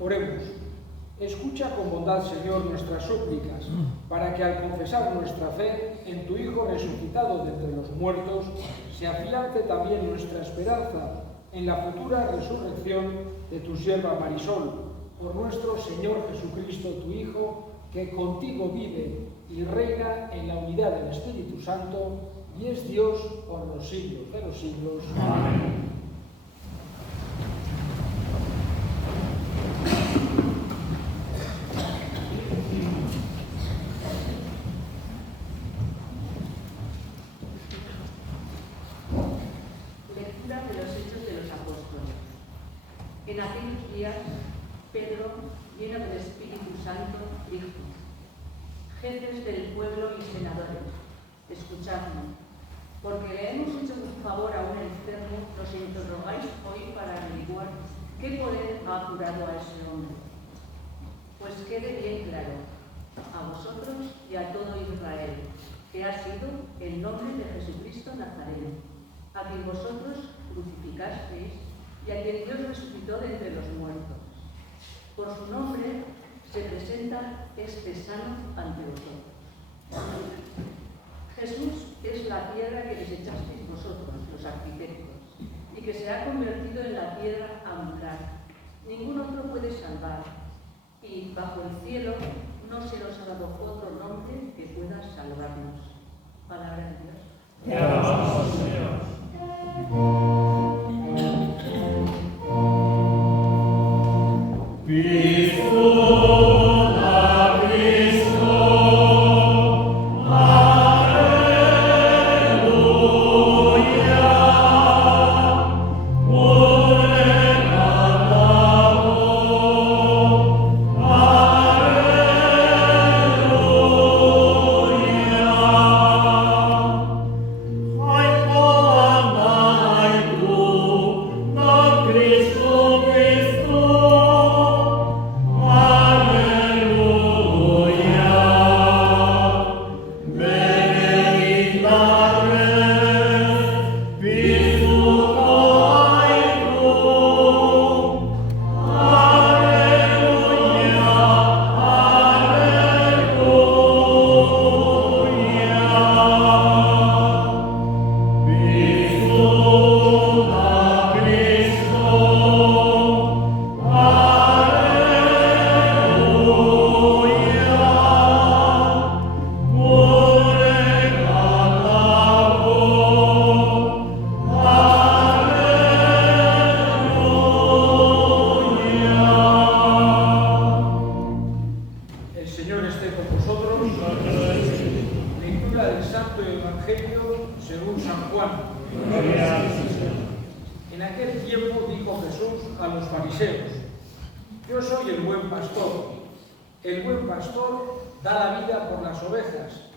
Oremos. Escucha con bondad, Señor, nuestras súplicas, para que al confesar nuestra fe en tu Hijo resucitado de entre los muertos, se afiance también nuestra esperanza en la futura resurrección de tu sierva Marisol, por nuestro Señor Jesucristo, tu Hijo, que contigo vive y reina en la unidad del Espíritu Santo y es Dios por los siglos de los siglos. Amén. En aquellos días, Pedro, lleno del Espíritu Santo, dijo: Jefes del pueblo y senadores, escuchadme, porque le hemos hecho un favor a un enfermo, nos interrogáis hoy para averiguar qué poder ha curado a ese hombre. Pues quede bien claro, a vosotros y a todo Israel, que ha sido el nombre de Jesucristo Nazareno, a quien vosotros crucificasteis y a quien Dios resucitó de entre los muertos. Por su nombre se presenta este sano ante vosotros. Jesús es la piedra que desechasteis vosotros, los arquitectos, y que se ha convertido en la piedra angular. Ningún otro puede salvar, y bajo el cielo no se nos ha dado otro nombre que pueda salvarnos. Palabra de Dios. Te alabamos, Señor. Hoy Evangelio según San Juan. Gloria a ti, Señor. En aquel tiempo dijo Jesús a los fariseos: Yo soy el buen pastor. El buen pastor da la vida por las ovejas.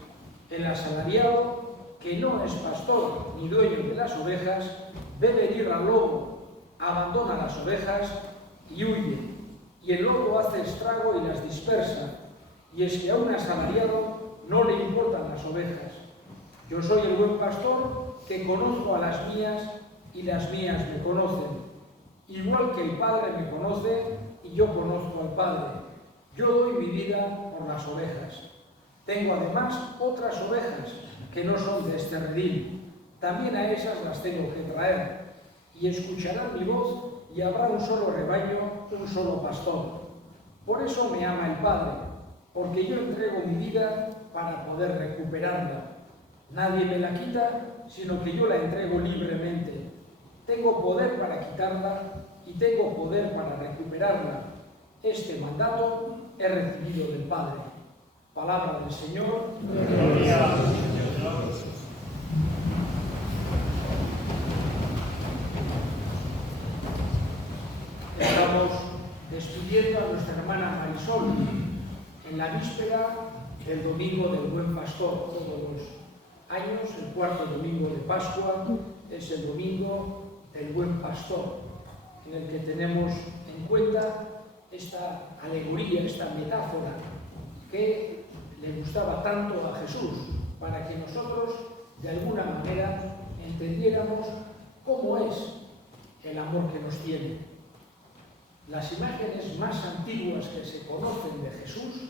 El asalariado, que no es pastor ni dueño de las ovejas, ve venir al lobo, abandona las ovejas y huye. Y el lobo hace estrago y las dispersa. Y es que a un asalariado no le importan las ovejas. Yo soy el buen pastor que conozco a las mías y las mías me conocen. Igual que el Padre me conoce y yo conozco al Padre. Yo doy mi vida por las ovejas. Tengo además otras ovejas que no son de este redil. También a esas las tengo que traer. Y escucharán mi voz y habrá un solo rebaño, un solo pastor. Por eso me ama el Padre, porque yo entrego mi vida para poder recuperarla. Nadie me la quita, sino que yo la entrego libremente. Tengo poder para quitarla y tengo poder para recuperarla. Este mandato he recibido del Padre. Palabra del Señor. Gloria a ti, Señor Jesús. Estamos despidiendo a nuestra hermana Marisol en la víspera del Domingo del Buen Pastor. Todos los años, el cuarto domingo de Pascua, es el Domingo del Buen Pastor, en el que tenemos en cuenta esta alegoría, esta metáfora que le gustaba tanto a Jesús, para que nosotros de alguna manera entendiéramos cómo es el amor que nos tiene. Las imágenes más antiguas que se conocen de Jesús,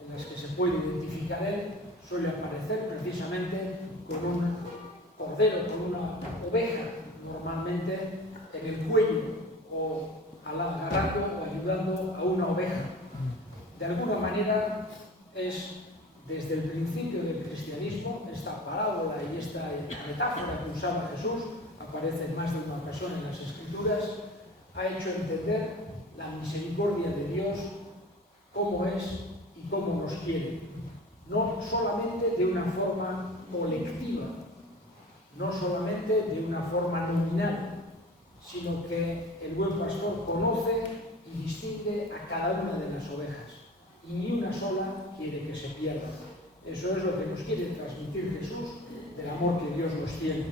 en las que se puede identificar él, suele aparecer precisamente con un cordero, con una oveja, normalmente en el cuello, o agarrando o ayudando a una oveja. De alguna manera es desde el principio del cristianismo esta parábola y esta metáfora que usaba Jesús, aparece en más de una ocasión en las Escrituras, ha hecho entender la misericordia de Dios, cómo es y cómo nos quiere. No solamente de una forma colectiva, no solamente de una forma nominal, sino que el buen pastor conoce y distingue a cada una de las ovejas, y ni una sola quiere que se pierda. Eso es lo que nos quiere transmitir Jesús del amor que Dios nos tiene.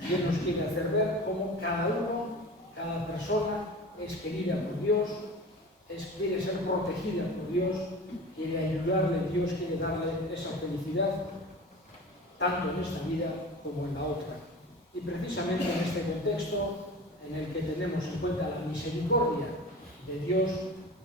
Y Él nos quiere hacer ver cómo cada uno, cada persona es querida por Dios, quiere ser protegida por Dios, quiere ayudarle, Dios quiere darle esa felicidad, tanto en esta vida como en la otra. Y precisamente en este contexto en el que tenemos en cuenta la misericordia de Dios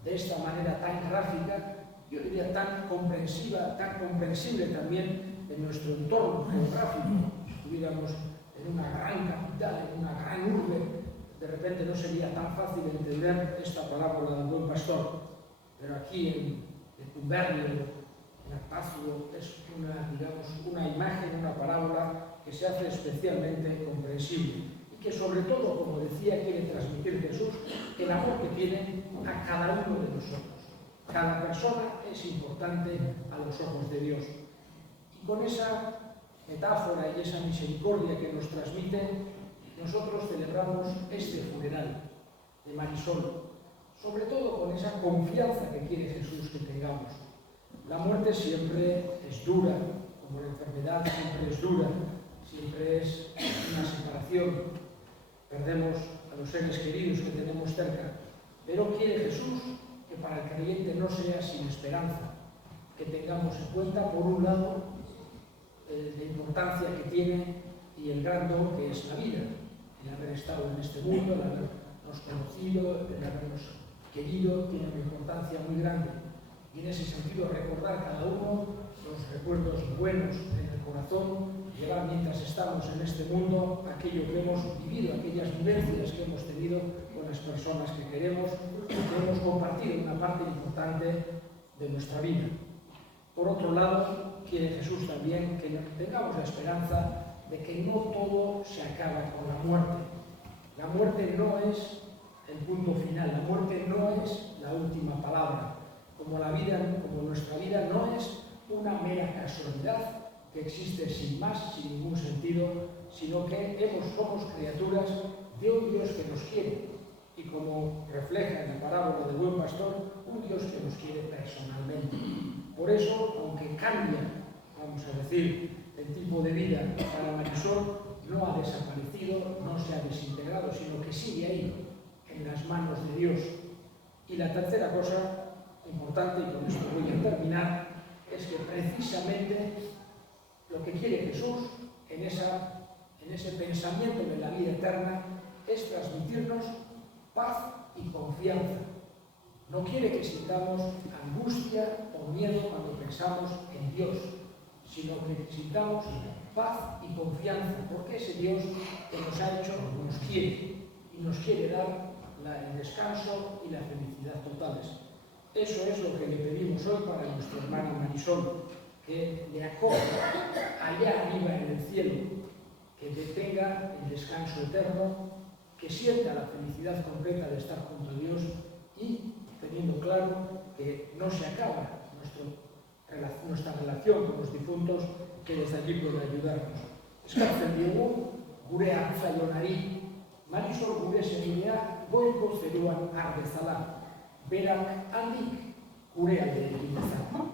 de esta manera tan gráfica, yo diría tan comprensiva, tan comprensible también en nuestro entorno geográfico. Si estuviéramos en una gran capital, en una gran urbe, de repente no sería tan fácil entender esta parábola del buen pastor. Pero aquí en Cumbernauld, en Artazulo, es una imagen, una parábola que se hace especialmente comprensible y que sobre todo, como decía, quiere transmitir Jesús el amor que tiene a cada uno de nosotros. Cada persona es importante a los ojos de Dios. Y con esa metáfora y esa misericordia que nos transmite, nosotros celebramos este funeral de Marisol, sobre todo con esa confianza que quiere Jesús que tengamos. La muerte siempre es dura, como la enfermedad siempre es dura, siempre es una separación, perdemos a los seres queridos que tenemos cerca, pero quiere Jesús que para el creyente no sea sin esperanza, que tengamos en cuenta, por un lado, la importancia que tiene y el gran don que es la vida, el haber estado en este mundo, el habernos conocido, el habernos querido, tiene una importancia muy grande. Y en ese sentido recordar cada uno los recuerdos buenos en el corazón, llevar mientras estamos en este mundo aquello que hemos vivido, aquellas vivencias que hemos tenido con las personas que queremos y que hemos compartido una parte importante de nuestra vida. Por otro lado, quiere Jesús también que tengamos la esperanza de que no todo se acaba con la muerte. La muerte no es el punto final, la muerte no es la última palabra. Como la vida, como nuestra vida no es una mera casualidad, que existe sin más, sin ningún sentido, sino que somos criaturas de un Dios que nos quiere, y como refleja en la parábola del buen pastor, un Dios que nos quiere personalmente. Por eso, aunque cambia, vamos a decir, el tipo de vida para Marisol, no ha desaparecido, no se ha desintegrado, sino que sigue ahí, en las manos de Dios. Y la tercera cosa importante, y con esto voy a terminar, es que precisamente lo que quiere Jesús en ese pensamiento de la vida eterna es transmitirnos paz y confianza. No quiere que sintamos angustia o miedo cuando pensamos en Dios, sino que sintamos paz y confianza, porque ese Dios que nos ha hecho nos quiere y nos quiere dar el descanso y la felicidad totales. Eso es lo que le pedimos hoy para nuestra hermana Marisol, que le acoja allá arriba en el cielo, que tenga el descanso eterno, que sienta la felicidad completa de estar junto a Dios y teniendo claro que no se acaba nuestra relación con los difuntos, que desde allí puede ayudarnos. Eskartzen diogu, gure hartzailonari, Marisol gure semilea goiko zeruan har bezala, berak handik gure alde egin dezala.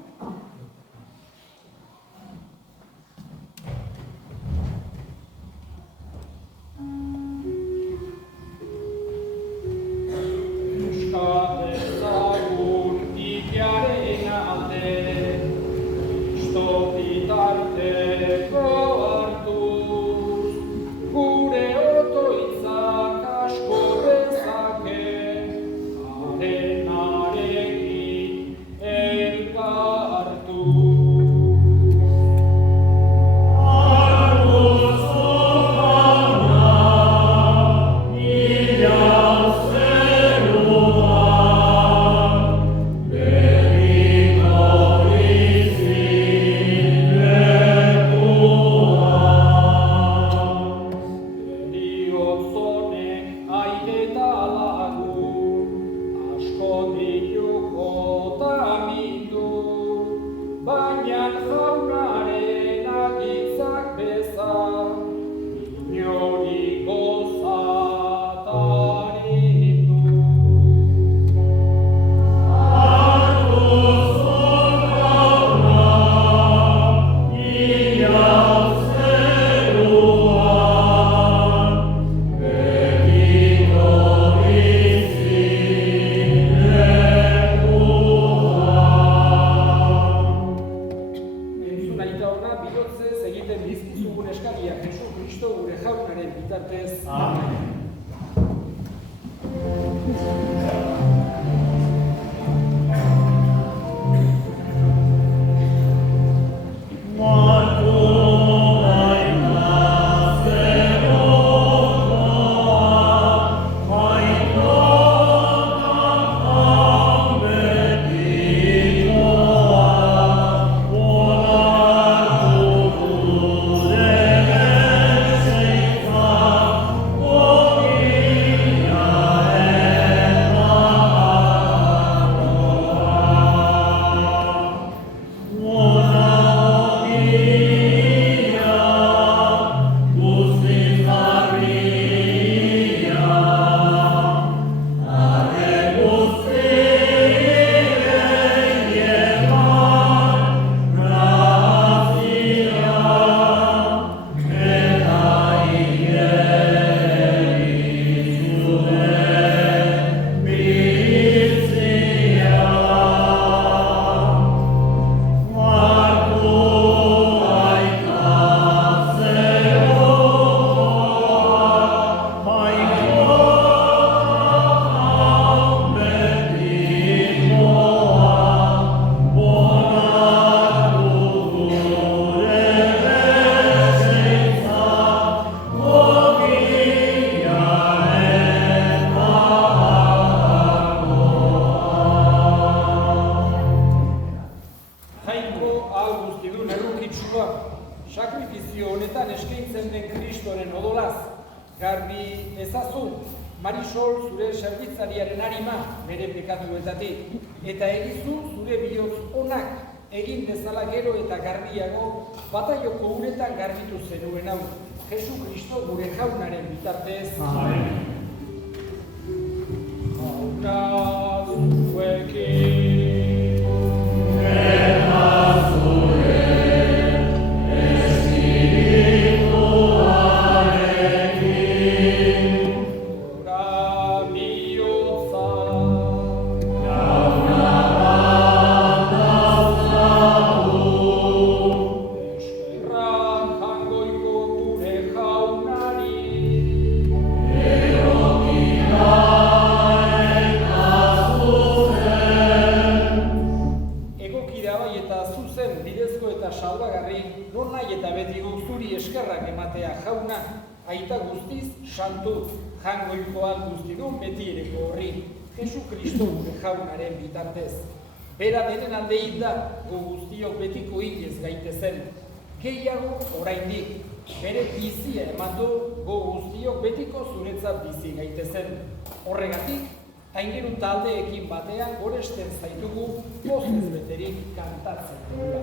Marisol zure zerbitzariaren arima bere pekatuetatik, eta egizu zure bihotz onak egin dezala gero eta garbiago, bataioko uretan garbitu zenuen hau, Jesu Kristo gure jaunaren bitartez. Amen. Jauna zuekin. Aita guztiz, santu, jangoikoan guztidun betireko horri, Jesu Kristo gure jaunaren bitartez. Bera denen alde hilda, gu guztiok betiko hilez gaitezen. Gehiago oraindik, bere bizia eman du, gu guztiok betiko zuretzat bizi gaitezen. Horregatik, aingeru taldeekin batean goresten zaitugu, pozez beterik kantatzen dugula.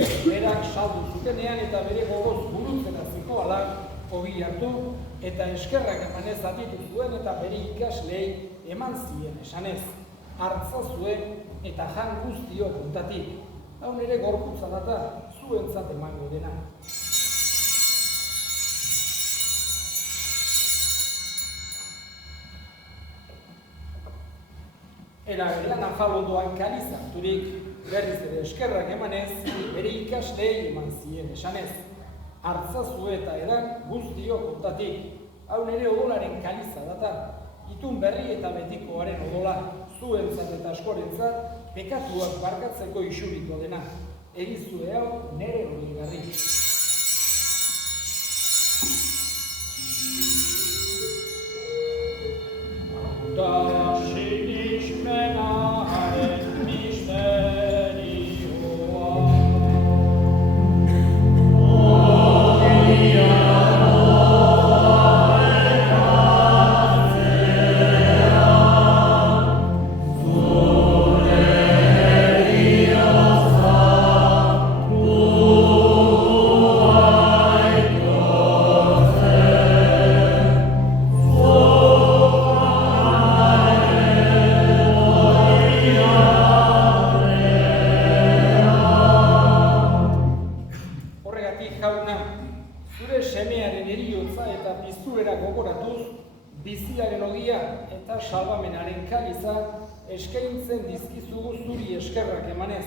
Berak saldu zutenean eta bere gogoz burutzen hasiko ala ogi hartu eta eskerrak emanez atitu zuen eta bere ikaslei eman zien esanez. Hartza zuen eta jan guztio puntatik. Hau nire gorputza data zuentzat emango dena. Era berean afalondoan kaliz harturik, berriz ere eskerrak emanez, bere ikaslei eman zien esanez. Hartza zu eta edan guztio kontatik. Hau nire odolaren kaliza data, itun berri eta betikoaren odola, zuentzat eta askorentzat, pekatuak barkatzeko isuriko dena. Egizue hau nire horigarri. Biziaren ogia eta salbamenaren kaliza eskaintzen dizkizugu zuri eskerrak emanez.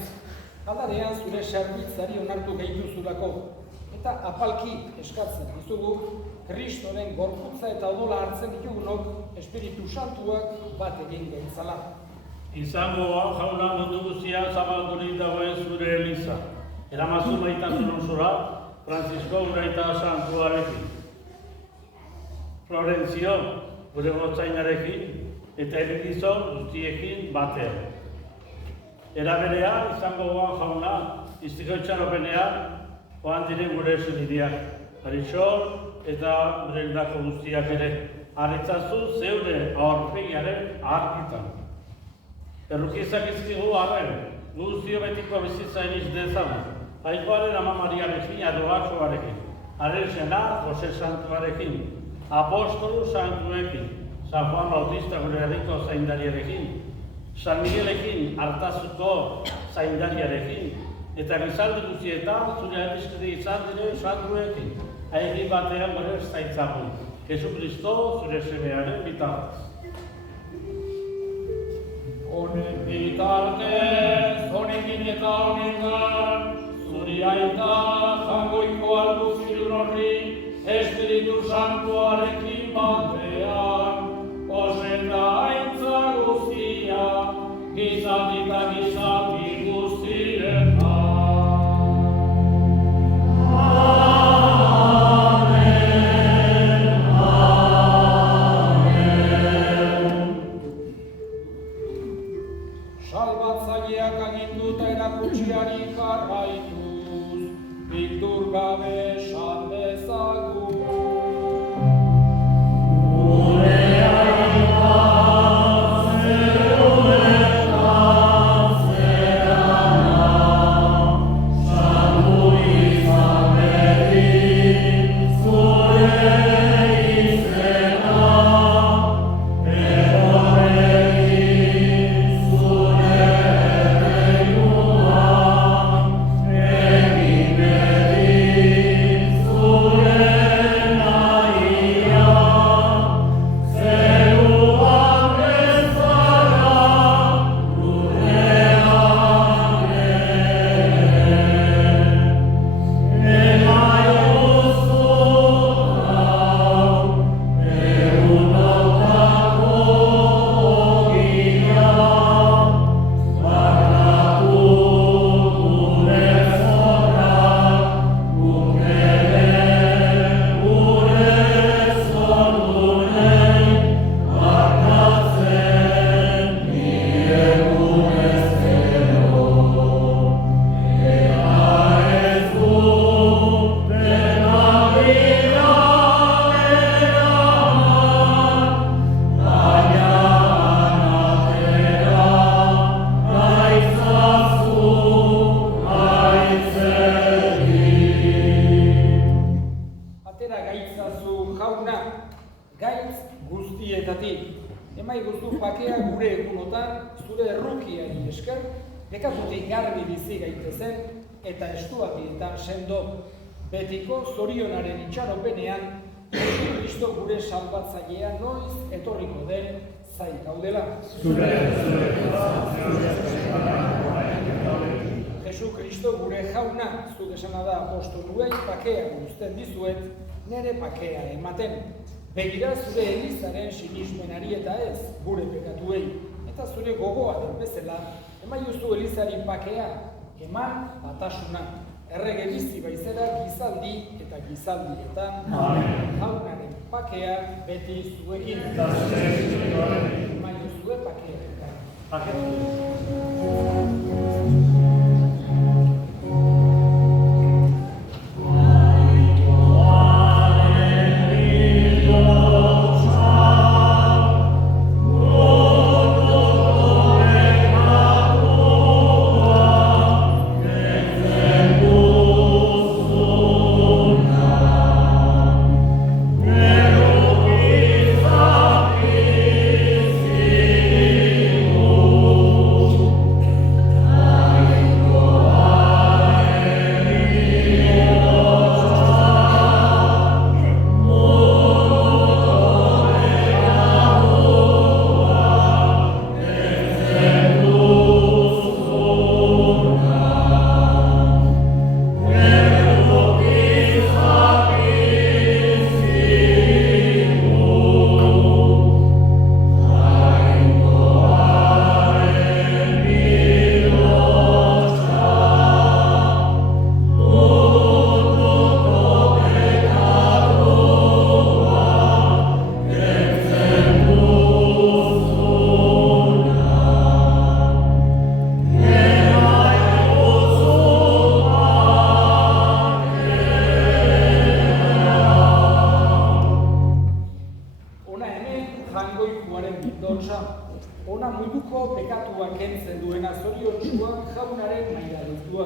Aldarean zure serbitzari onartu gaituzulako eta apalki eskatzen dizugu Kristoren gorputza eta odola hartzen ditugunok Espiritu Santuak bat egin gaitzala. Izango jauna mundu guztia zabaldurik dagoen zure eliza. Eramazu maitasun osora Francisco Uraita Santuarekin, Florentzio gure gotzainarekin eta erigizon guztiekin batean. Era berean izango goan jauna, iztiko itxaropenean joan diren gure zuridiak. Arixor eta berendako guztiak ere, arritzazu zeure aurpegiaren argitan. Errukizak izkigu arren, guztio betiko bizitza iniz dezagun. Jainkoaren Ama Mariarekin, Adoatxoarekin, haren sena Jose Santuarekin, Apostolu Santuekin, San Juan Bautista gure herriko zaindariarekin, San Miguelekin Artazuko zaindariarekin, eta gizaldi guztietan zure adiskide izan diren santuekin, haiekin batean gure zaitzagun. Jesukristo zure semearen bitartez. Honen bitartez, honekin eta honengan, zuri aita jangoiko alduzilun horri, Espiritu Santuarekin batean, osen da aintza guztia, gizati eta gizati guztietan. Salbatzaileak aginduta erakutsiari jarraituz, bildur gabe esan dezagun. Bekatutik garbi bizi gaitezen eta estuakietan sendo betiko zorionaren itxaropenean Kristo gure salbatzailea noiz etorriko den zain gaudela. Jesu Kristo gure jauna, zuk esana da apostoluei pakea guzten dizuet, nere pakea ematen. Begira zure elizaren sinismenari eta ez gure pekatuei, eta zure gogoa den bezala, emaiozu elizari pakea, eman batasuna. Errege bizi baizera gizaldi eta gizaldietan, jaunaren pakea beti zuekin. Emaiozu pakea. Amen. posa, ona munduko pekatua kentzen duena zoriontsua jaunaren maila duztua.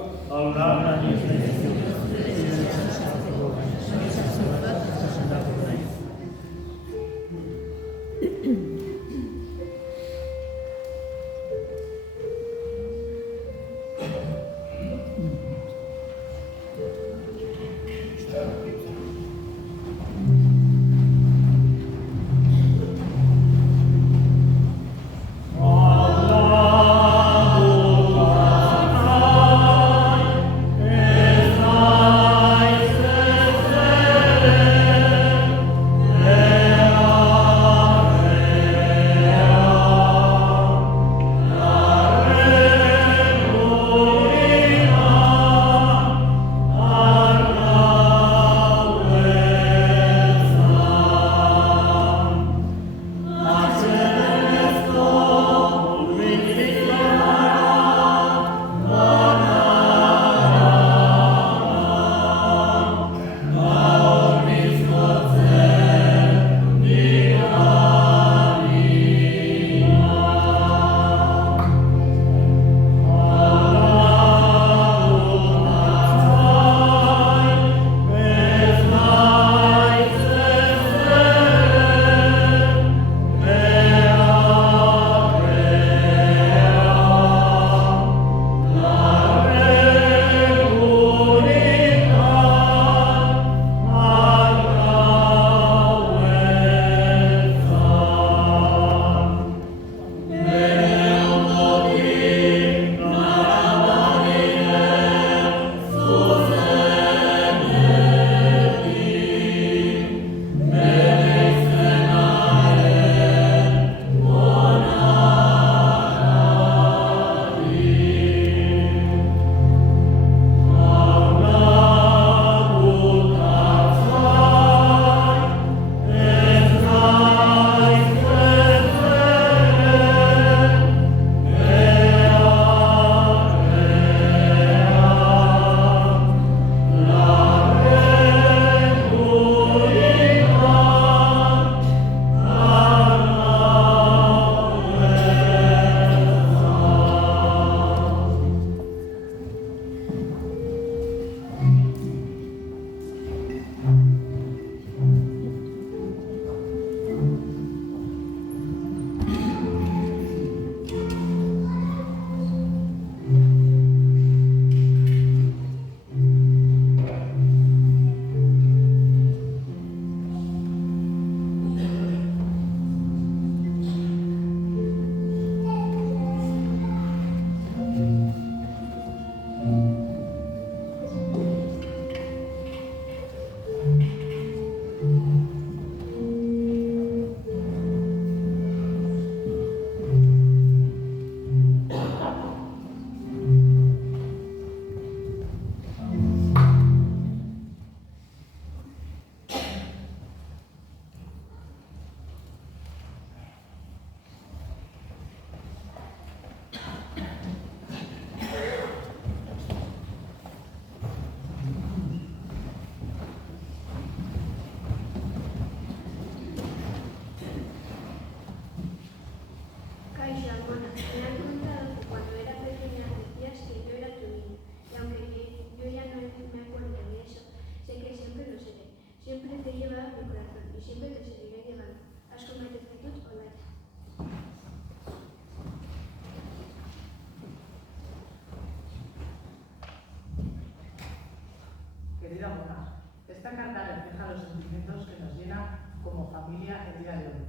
Querida Mona, esta carta refleja los sentimientos que nos llena como familia el día de hoy.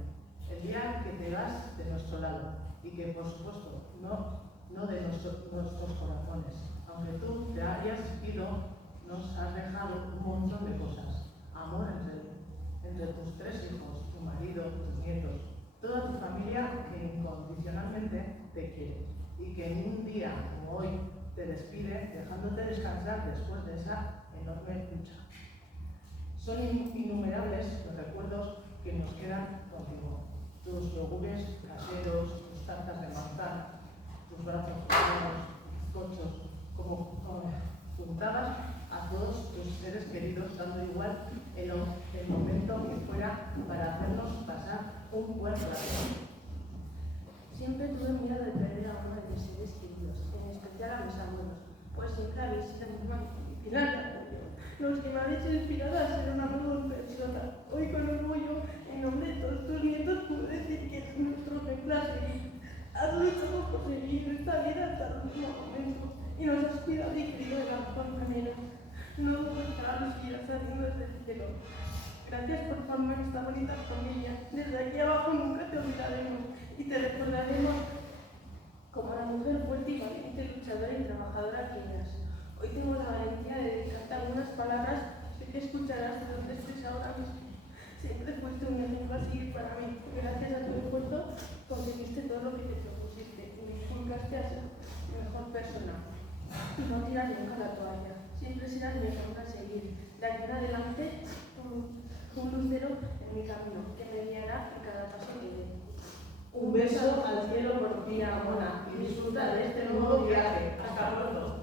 El día que te vas de nuestro lado y que, por supuesto, no de nuestros corazones. Aunque tú te hayas ido, nos has dejado un montón de cosas. Amor entre tus 3 hijos, tu marido, tus nietos, toda tu familia que incondicionalmente te quiere y que en un día como hoy te despide dejándote descansar después de esa enorme lucha. Son innumerables los recuerdos que nos quedan contigo. Tus yogures caseros, tus tartas de manzana, tus brazos cruzados, cochos, como juntadas a todos tus seres queridos, dando igual el momento que fuera para hacernos pasar un buen rato. Has luchado por seguir esta vida hasta el último momento y nos has cuidado y querido de la mejor manera. No buscar los días saliendo desde el cielo. Gracias por formar esta bonita familia. Desde aquí abajo nunca te olvidaremos y te recordaremos como la mujer fuerte y valiente, luchadora y trabajadora que eres. Hoy tengo la valentía de dedicarte algunas palabras que escucharás de donde estés ahora mismo. Siempre fuiste un ejemplo a seguir para mí. Gracias a tu esfuerzo conseguiste todo lo que te propusiste y me inculcaste a ser mejor persona. No tiras nunca la toalla. Siempre serás mi ejemplo a seguir. De aquí en adelante, un lucero en mi camino que me guiará en cada paso que dé. Un beso al cielo por ti, Ramona, y disfruta de este nuevo viaje. Hasta pronto.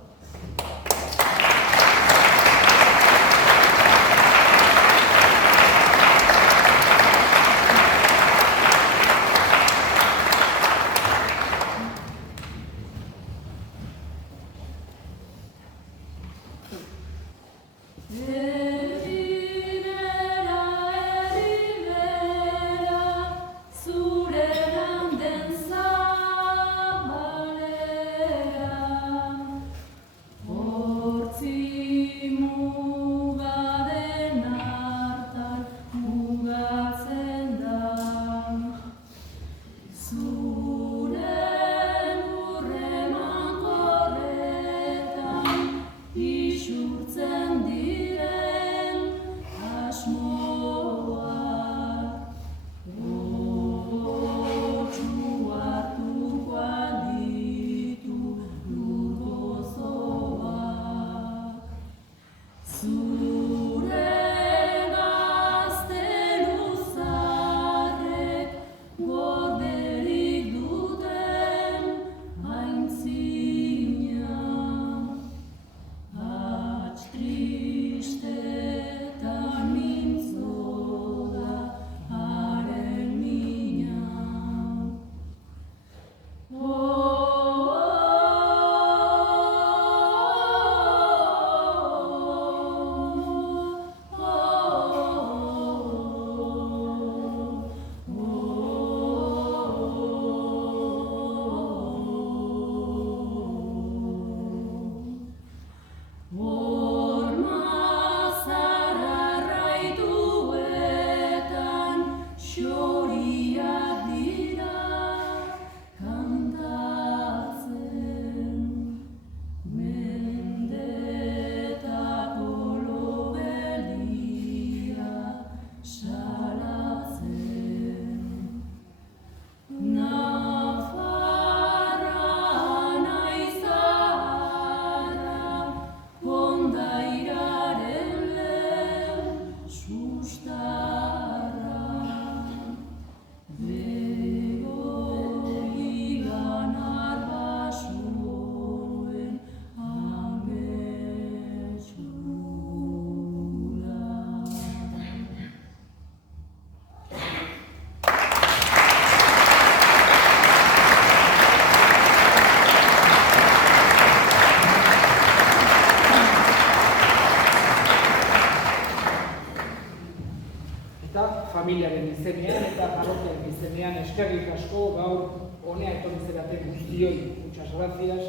familiaren izenean eta parrokiaren izenean eskerrik asko gaur honea etorri zarete guztioi. Muchas gracias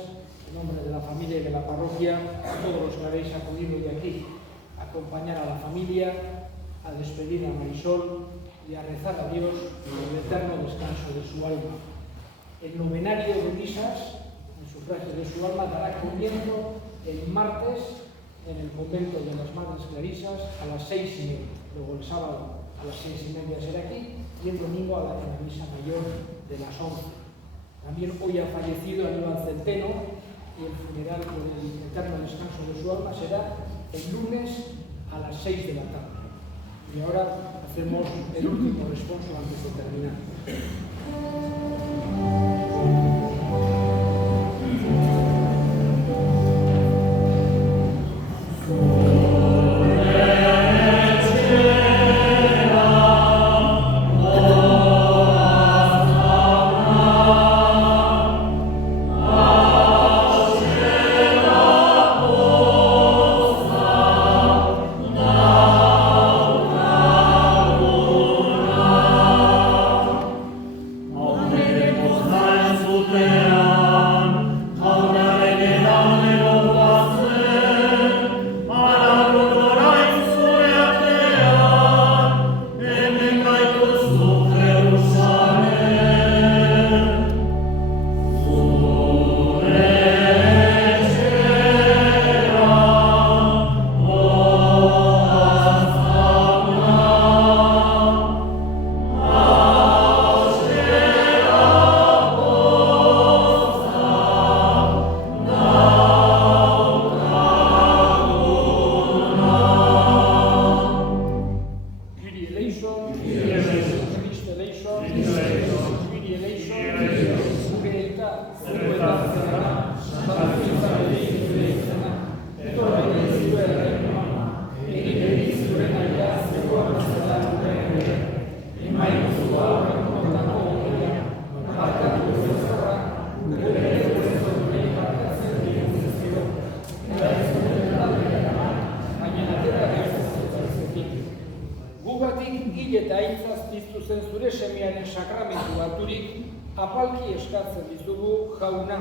en nombre de la familia y de la parroquia a todos los que habéis acudido de aquí a acompañar a la familia, a despedir a Marisol y a rezar a Dios por el eterno descanso de su alma. El novenario de misas, en sufragio de su alma, dará comienzo el martes en el convento de las Madres Clarisas a las 6:30. Luego el sábado a las 6:30 será aquí y el domingo a la misa mayor de las 11. También hoy ha fallecido Aníbal Centeno y el funeral por el eterno descanso de su alma será el lunes a las 6 de la tarde. Y ahora hacemos el último responso antes de terminar. Oh, zure semearen sakramentu alturik, apalki eskatzen dizugu jauna.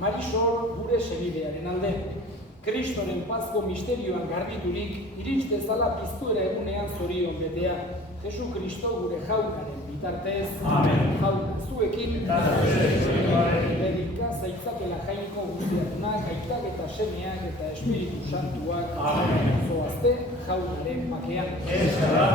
Marisol gure senidearen alde. Kristoren pazko misterioan garbiturik, irits dezala piztuera egunean zorion betea. Jesu Kristo gure jaunaren bitartez. Amen. Jauna zuekin. Begika zaitzakela jainko guztiatunak, aitak eta semeak eta Espiritu Santuak. Amen. Zoazte jaunaren bakean. Ez gara,